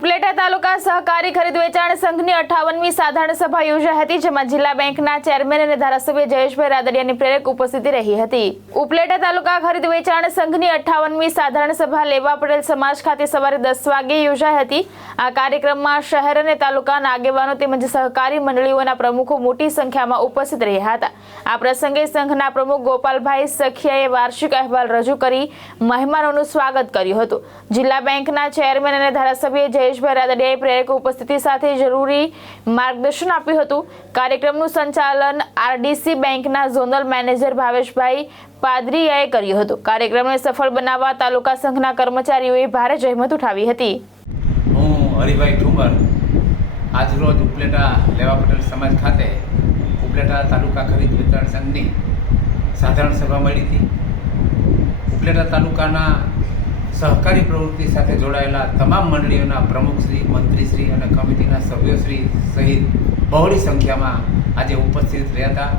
ઉપલેટા તાલુકા સહકારી ખરીદ વેચાણ સંઘની 58મી સાધારણ સભા યોજાઈ હતી, જેમાં જિલ્લા બેંકના ચેરમેન અને ધારાસભ્ય જયેશભાઈ રાદડિયાની પ્રેરક ઉપસ્થિતિ રહી હતી। ઉપલેટા તાલુકા ખરીદ વેચાણ સંઘની 58મી સાધારણ સભા લેવા પટેલ સમાજ ખાતે સવારે 10 વાગ્યે યોજાઈ હતી। આ કાર્યક્રમમાં શહેર અને તાલુકાના આગેવાનો તેમજ સહકારી મંડળીઓના પ્રમુખો મોટી સંખ્યામાં ઉપસ્થિત રહ્યા હતા। આ પ્રસંગે સંઘના પ્રમુખ ગોપાલભાઈ સખિયાએ વાર્ષિક અહેવાલ રજૂ કરી મહેમાનોનું સ્વાગત કર્યું હતું। જિલ્લા બેંકના ચેરમેન અને ધારાસભ્ય જયેશભાઈ રાદડિયાએ પ્રેરક ઉપસ્થિતિ સાથે જરૂરી માર્ગદર્શન આપ્યું હતું। કાર્યક્રમનું સંચાલન આરડીસી બેંકના ઝોનલ મેનેજર ભાવેશભાઈ પાદરીયાએ કર્યું હતું। કાર્યક્રમને સફળ બનાવવા તાલુકા સંઘના કર્મચારીઓએ ભારે જહેમત ઉઠાવી હતી। હું હરિભાઈ ઠુમર આજરોજ ઉપલેટા લેવા પટેલ સમાજ ખાતે ઉપલેટા તાલુકા ખરીદ વેચાણ સંઘની સાધારણ સભા મળી હતી। ઉપલેટા તાલુકાના સહકારી પ્રવૃત્તિ સાથે જોડાયેલા તમામ મંડળીઓના પ્રમુખશ્રી, મંત્રીશ્રી અને કમિટીના સભ્યોશ્રી સહિત બહોળી સંખ્યામાં આજે ઉપસ્થિત રહ્યા હતા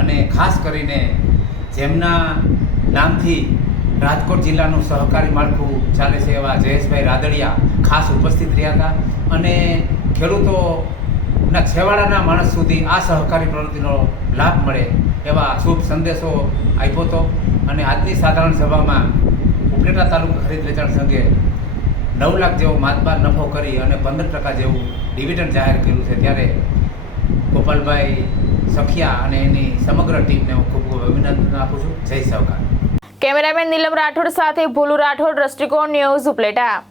અને ખાસ કરીને જેમના નામથી રાજકોટ જિલ્લાનું સહકારી માળખું ચાલે છે એવા જયેશભાઈ રાદડિયા ખાસ ઉપસ્થિત રહ્યા હતા અને ખેડૂતોના છેવાડાના માણસ સુધી આ સહકારી પ્રવૃત્તિનો લાભ મળે એવા શુભ સંદેશો આપ્યો હતો અને આજની સાધારણ સભામાં ઉપલેટા તાલુકા ખરીદ વેચાણ સંઘે 9 લાખ જેવો માતબાર નફો કરી અને 15% જેવું ડિવિડન્ડ જાહેર કર્યું છે। ત્યારે ગોપાલભાઈ સખિયા અને એની સમગ્ર ટીમને હું ખૂબ ખૂબ અભિનંદન આપું છું। જય સહકાર। કેમેરામેન નીલમ રાઠોડ સાથે ભોલુ રાઠોડ, દ્રષ્ટિકોણ ન્યૂઝ, ઉપલેટા।